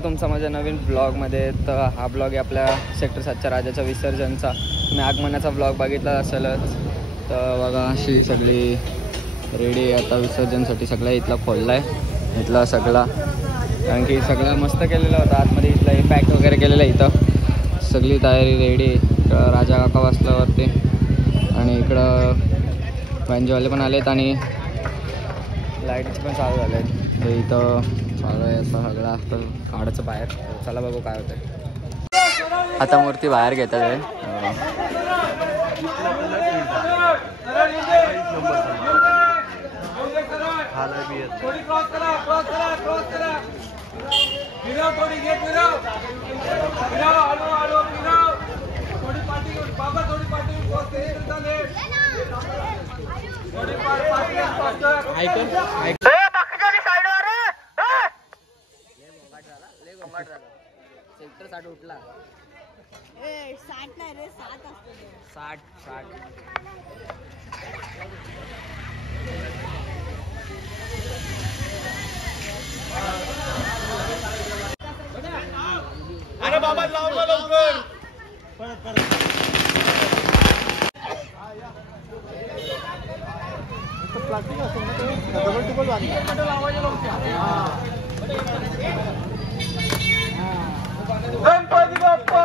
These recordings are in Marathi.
आहे तुमचा माझ्या नवीन ब्लॉगमध्ये. तर हा ब्लॉग आहे आपल्या सेक्टर 7च्या राजाच्या विसर्जनचा. मी आगमनाचा ब्लॉग बघितला असेलच. तर बघा अशी सगळी रेडी आहे आता विसर्जनसाठी. सगळा इथला खोलला आहे इथला सगळा, कारण की सगळं मस्त केलेलं होतं आतमध्ये. इथलं हे पॅक वगैरे केलेलं आहे. इथं सगळी तयारी रेडी आहे. इकडं राजा काका बसल्यावरती आणि इकडं बँजवाले पण आलेत आणि लाईटचे पण चालू झाले आहेत. तर इथं चालू आहे असं सगळं असतं काढायचं बाहेर. चला बघू काय होतं. आता मूर्ती बाहेर घेतात आहे. सेक्टर 60 उठला. 60 नाही रे 7 असतो. 60. अरे बाबा लावलं लवकर. प्लास्टिक असतो ना ते डबल टिबल गणपती बाप्पा.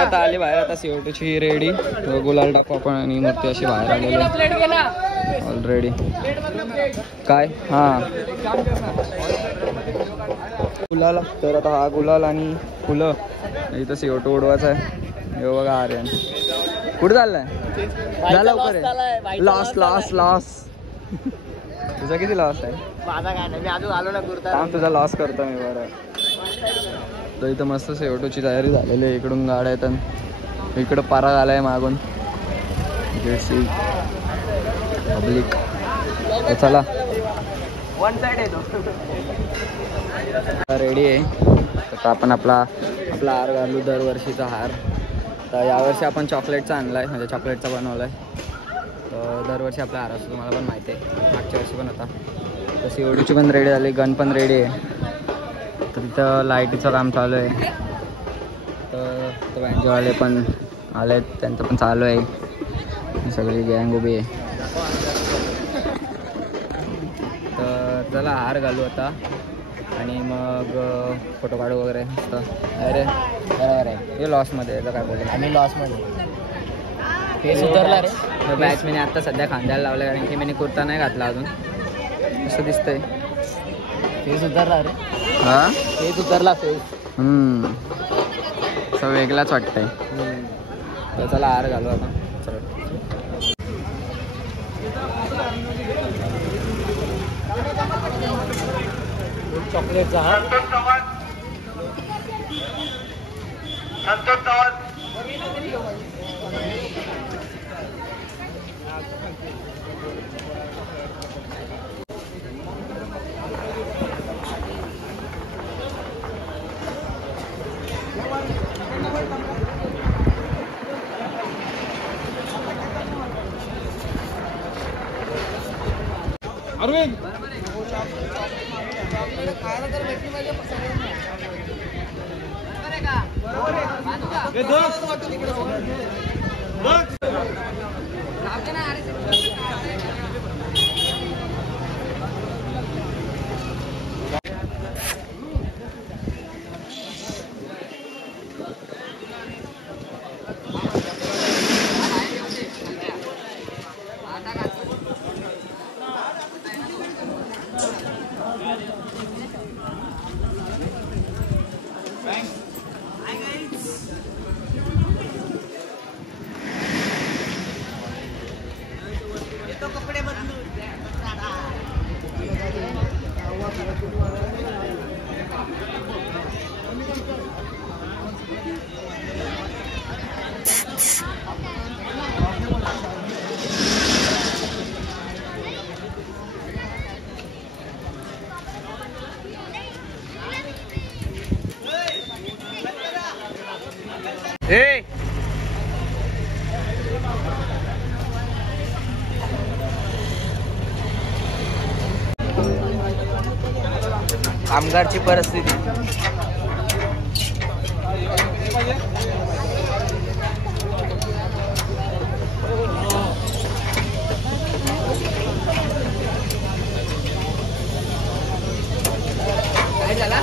आता आली बाहेर. आता CO2ची रेडी. गुलाल टाकू आपण आणि मूर्ती अशी बाहेर आलेली ऑलरेडी. काय हां गुलाल. तर आता हा गुलाल आणि फुलं इथं CO2 उडवायचं आहे. हे बघा आर्यन कुठं चाललाय. झाला लवकर. लॉस तुझा किती लॉस आहे. माझा काय नाही, मी अजून आलो ना कुर्ता. थांब तुझा लॉस करतो मी. बरं तर इथं मस्त CO2ची तयारी झालेली आहे. इकडून गाड्या येतात. इकडं पारा झालाय मागून जेसी पब्लिक. चला वन साइड आहे तो. रेडी आहे. तर आपण आपला हार घालू दरवर्षीचा हार. तर यावर्षी आपण चॉकलेटचा आणला आहे, म्हणजे चॉकलेटचा बनवला आहे. तर दरवर्षी आपला हार असतो तुम्हाला पण माहिती आहे. मागच्या वर्षी पण होता. तर CO2ची पण रेडी झाली. गन पण रेडी आहे. तर तिथं लाईटीचं काम चालू आहे. तर बँजवाले पण आले, त्यांचं पण चालू आहे. सगळी गँग उभी आहे. तर चला हार घालू आता आणि मग फोटो काढू वगैरे. अरे बरोबर आहे. हे लॉसमध्ये आहे तर काय बोलू. आणि लॉसमध्ये फेस उतरला रे. बॅच मी आता सध्या खांद्याला लावलं, कारण की मी कुर्ता नाही घातला अजून. कसं दिसतंय. फेस उतरला रे. हां फेस उतरला फेस. असं वेगळाच वाटतंय. तर चला हार घालू आता. चला चॉकलेटचा हा. अरविंद कामगारची परिस्थिती. काय झाला?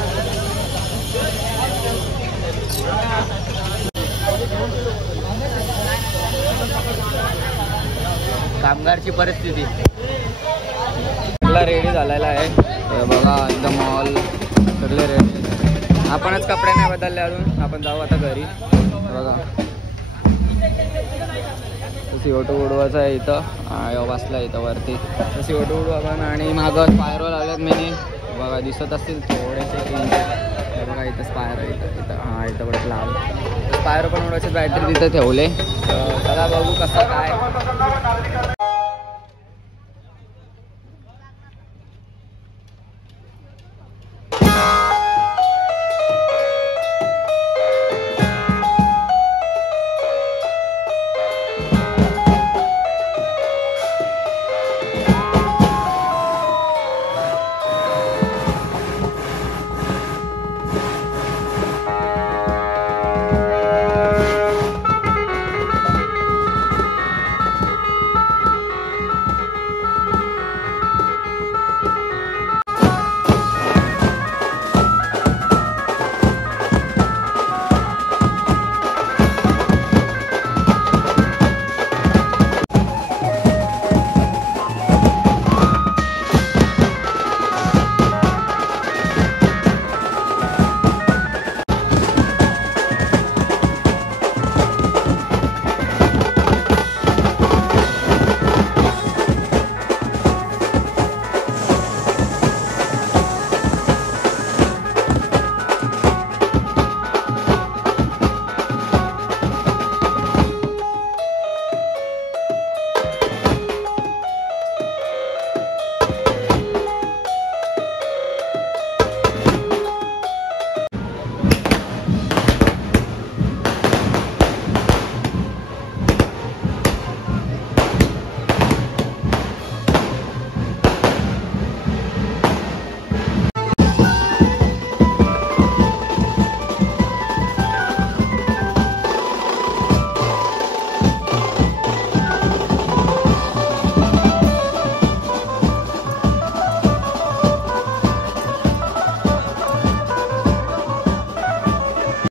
कामगारची परिस्थिती. रेडी झालेला आहे बघा, एकदम ऑल सगळे रेडी. आपणच कपडे नाही बदलले अजून, आपण जाऊ आता घरी. बघा CO2 उडवायचं आहे इथं, बसला इथं वरती CO2 उडवा पण. आणि मागं स्पायरो लावल्यात मी, बघा दिसत असतील थोडेसे. बघा इथं स्पायरो इथं हां इथं बघा लाव स्पायरो पण उडवायचे. बॅटरी तिथं ठेवले. तर चला बघू कसं काय.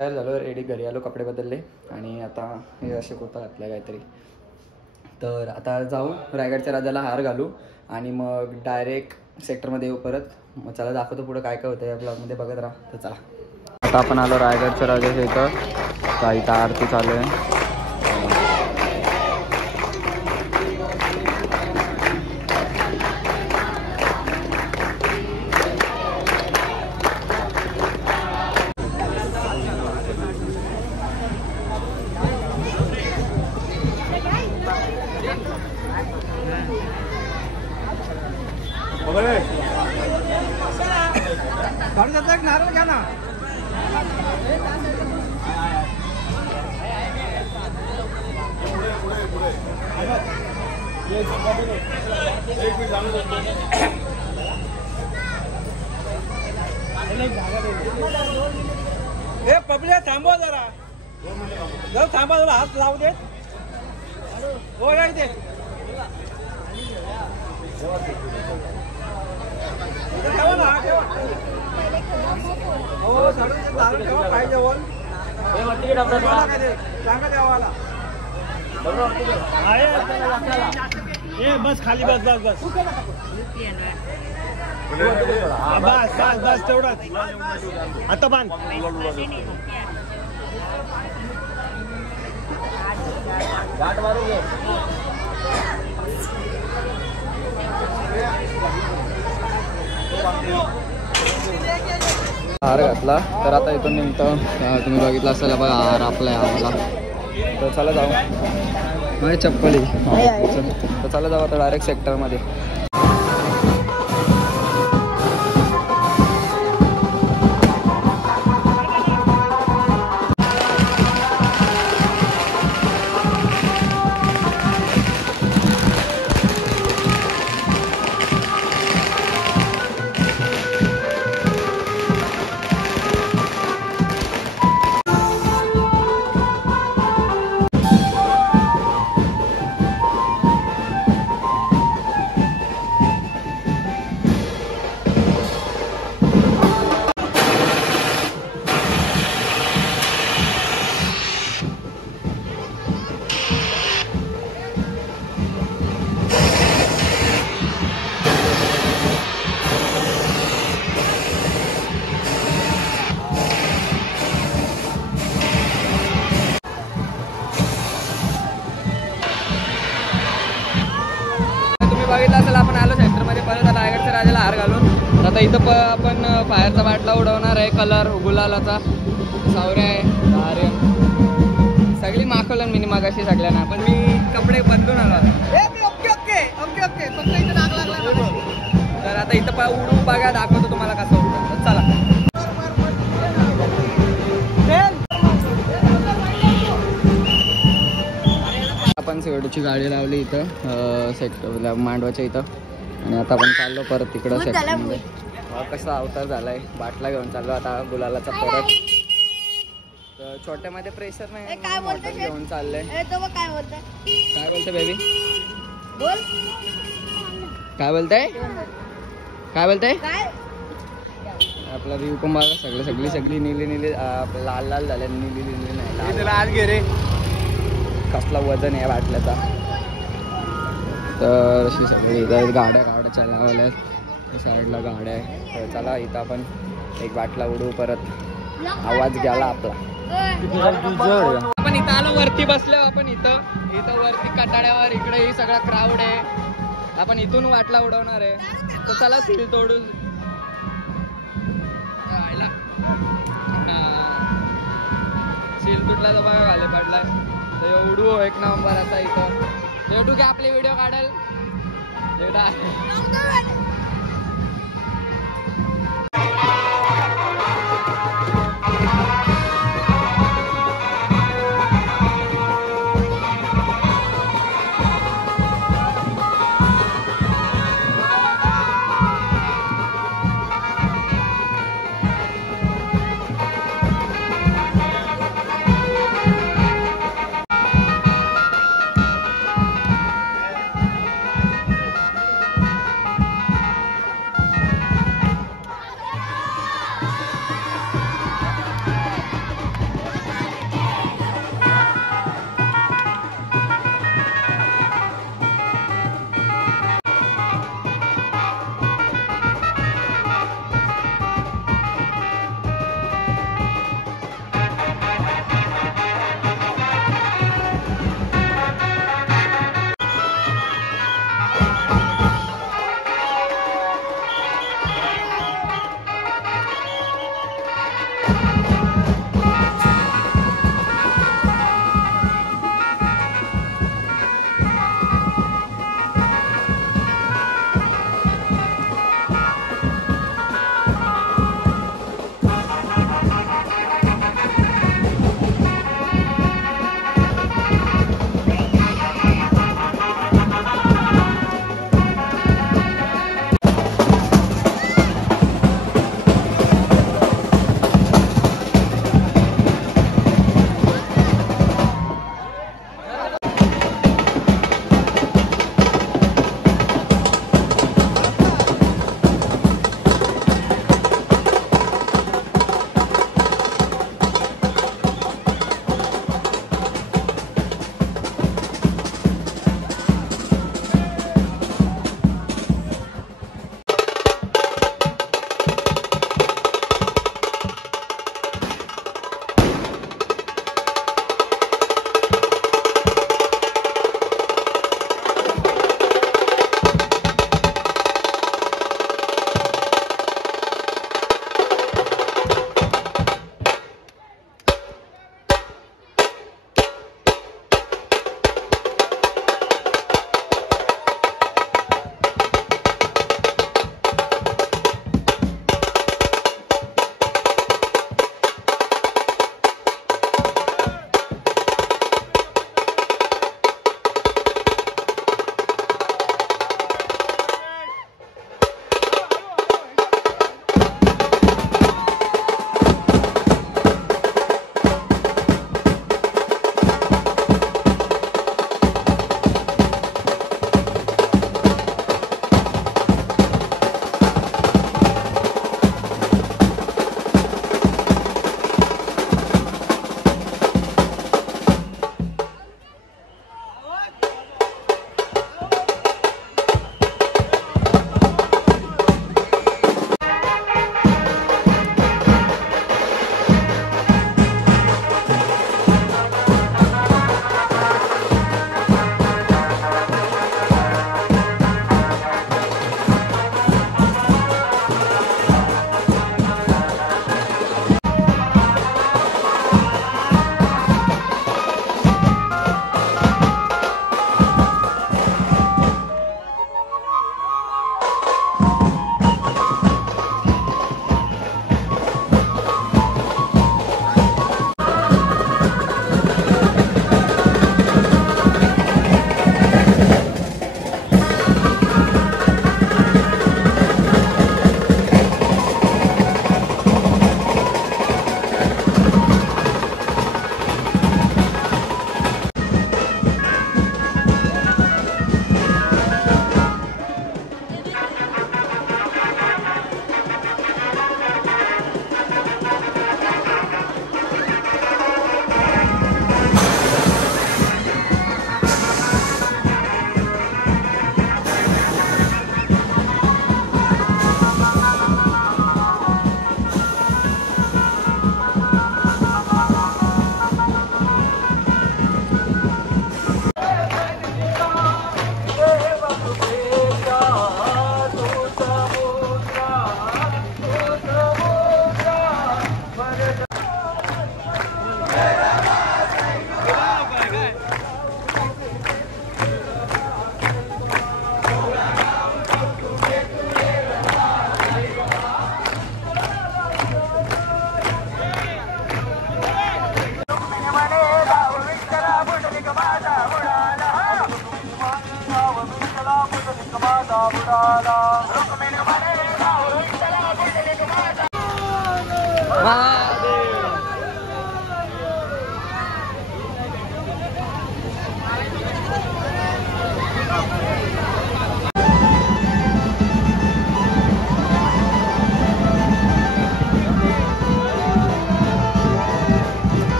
झालो रेडी, घरी आलो, कपडे बदलले आणि आता हे असे कुर्ता घातला काहीतरी. तर आता जाऊ रायगडच्या राजाला हार घालू आणि मग डायरेक्ट सेक्टरमध्ये येऊ परत. मग चला दाखवतो पुढं काय काय होतं या ब्लॉगमध्ये, बघत राहा. तर चला आता आपण आलो रायगडच्या राजाच्या इथं. तर इथं आरती चालू आहे. नारळ घ्या ना. ए पब्लिक थांबवा जरा, जरा थांबा, जरा हात लावू दे. हो या इथे ठेवा ना, ठेवा. हो साडून ठेवा पाहिजे बोल. सांगा देवाला. बस खाली बस बस बस बस बस बस तेवढंच. आता बांध. हार घातला. तर आता इथून निघतो. तुम्ही बघितलं असेल बघा हार आपला आहे आम्हाला. तर चला जाऊ. नाही चप्पली. तर चला जाऊ आता डायरेक्ट सेक्टरमध्ये. बघितलं असेल आपण आलो सेक्टरमध्ये परत रायगडच्या राजाला हार घालून. आता इथं आपण फायरचा बाटला उडवणार आहे, कलर गुलालाचा. सावऱ्या आहे, आर्यन, सगळी माखवलं मी मागाशी सगळ्यांना, पण मी कपडे बदलून आलो. ओके ओके ओके ओके, फक्त इथं डाग लागला. तर आता इथं उडू बघा, दाखवतो तुम्हाला कसं उडतं. चला आपण शेवटची गाडी लावली इथं सेक्टर मांडवाच्या इथं, आणि आता आपण चाललो परत तिकडं सेक्टरमध्ये. कसा अवतार झालाय, बाटला घेऊन चाललो आता गुलालाचा परत. तर छोट्यामध्ये प्रेशर नाही, मोठं घेऊन चाललंय. काय बोलते बेबी, बोल काय बोलताय, काय बोलताय? आपला रिव्ह पण बघा, सगळी नीली लाल लाल झाल्या, नीली नाही आज घे रे. कसला वजन आहे बाटल्याचा. तर अशी सगळी गाड्या लावल्या, साईडला गाड्या आहे. तर चला इथं आपण एक बाटला उडवू परत. आवाज गेला आपला. आपण इथं आलो, वरती बसलो आपण इथं वरती कटाड्यावर. इकडे ही सगळा क्राऊड आहे. आपण इथून बाटला उडवणार आहे. तर चला सील तोडू. सील तुटला तर बघा घाले पडलाय. तर उडू एक नंबर. आता इथं एवढू की आपले व्हिडिओ काढाल.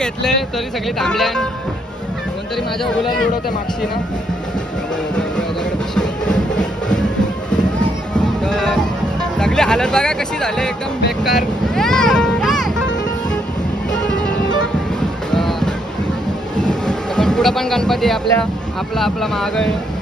घेतले तरी सगळे थांबले. कोणतरी माझ्या गुलाल उडवते मागशी ना. सगळी हालत बघा कशी झाली एकदम बेकार. पण पुढं पण गणपती आपल्या आपला महाग आहे.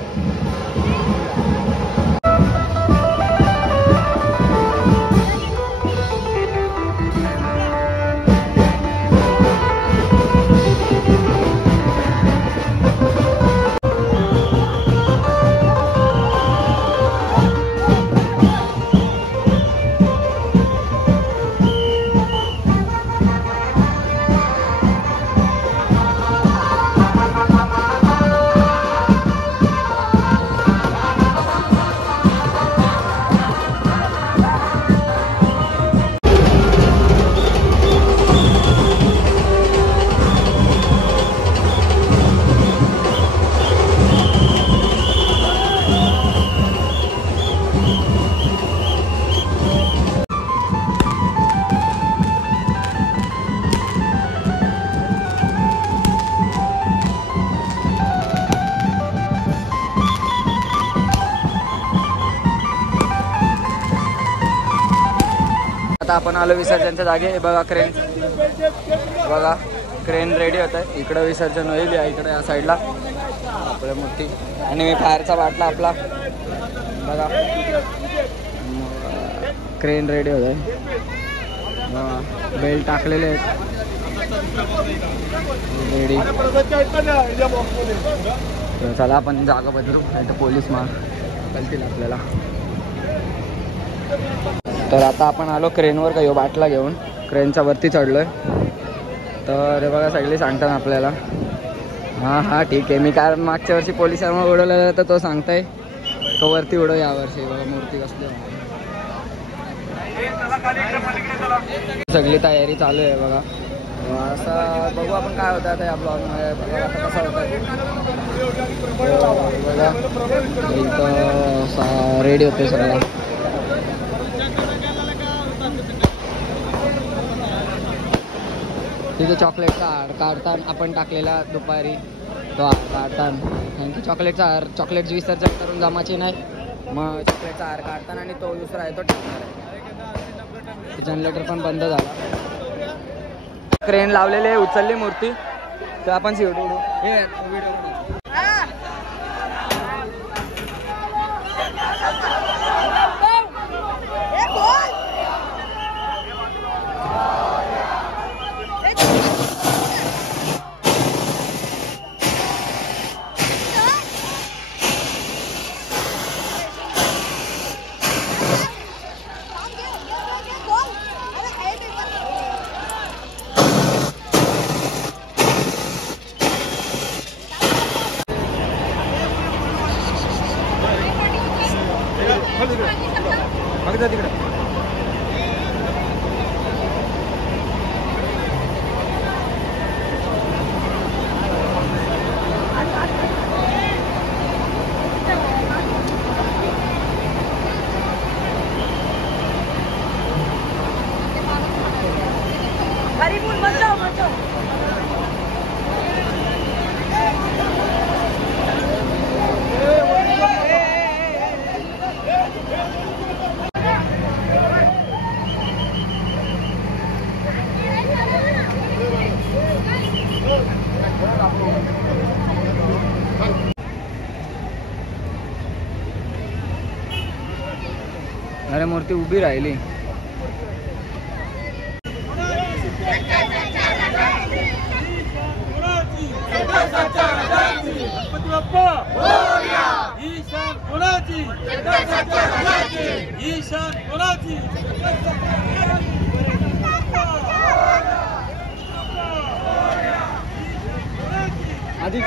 आता आपण आलो विसर्जनच्या जागे. बघा क्रेन, बघा क्रेन रेडी होत आहे. इकडं विसर्जन होईल, इकडे या साईडला आपल्या मूर्ती. आणि मी फायरचा बाटला आपला बघा. क्रेन रेडी होत आहे. बेल्ट टाकलेले आहेत रेडी. चला आपण जागा बदलू, नाही तर पोलीस मारतील आपल्याला. तर आता आपण आलो क्रेनवर का बाटला घेऊन. क्रेनच्या वरती चढलोय. तर हे बघा सगळे सांगतात आपल्याला. हां ठीक आहे. मी कारण मागच्या वर्षी पोलिसांवर उडवलेलं तर तो सांगताय तो वरती उडव यावर्षी. बघा मूर्ती कसली. सगळी तयारी चालू आहे बघा. असं बघू आपण काय होतं आता या ब्लॉगमध्ये. बघा आता कसं होतं बघा. इथं रेडी होते सगळं. तिथे चॉकलेटचा हार काढताना आपण टाकलेला दुपारी तो हार काढताना. कारण की चॉकलेटचं विसर्जन करून जमायचे नाही. मग चॉकलेटचा हार काढताना आणि तो दुसरा आहे तो टाकणार आहे. जनरेटर पण बंद झाला. क्रेन लावलेले उचलली मूर्ती. तर आपण सीट उडू. हे व्हिडिओ ती उभी राहिली. गणपती बाप्पा ही शान कोणाची, ही शान कोणाची. आधी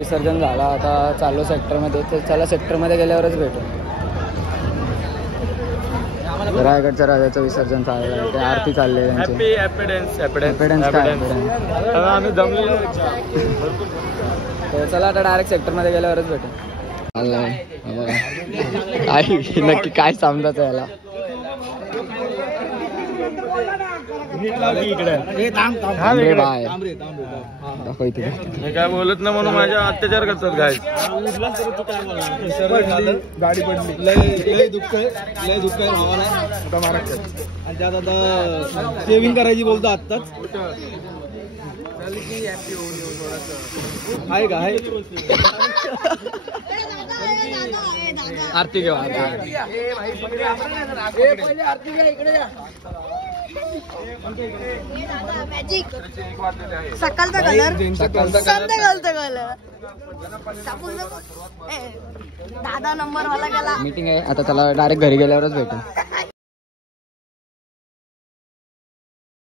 विसर्जन झाला. आता चालू सेक्टरमध्ये, तर चला सेक्टरमध्ये गेल्यावरच भेटू. रायगडच्या राजाचं विसर्जन चाललं आहे, ते आरती चालली आहे त्यांची. आम्ही जमलेलो. तर चला आता डायरेक्ट सेक्टरमध्ये गेल्यावरच भेटू. काय नक्की काय समजायचं याला. मी काय बोलत ना म्हणून माझ्या अत्याचार करतात गाय. गाडी पडली, लय दुःख आहे भावाला. आणि त्यात आता सेविंग करायची बोलतो आत्ताच. आहे का आहे आरती घेऊ आता. सकाळचा कलर, संध्याकाळचा कलर. दादा नंबर वाला गेला. मीटिंग आहे आता, चला डायरेक्ट घरी गेल्यावरच भेटू.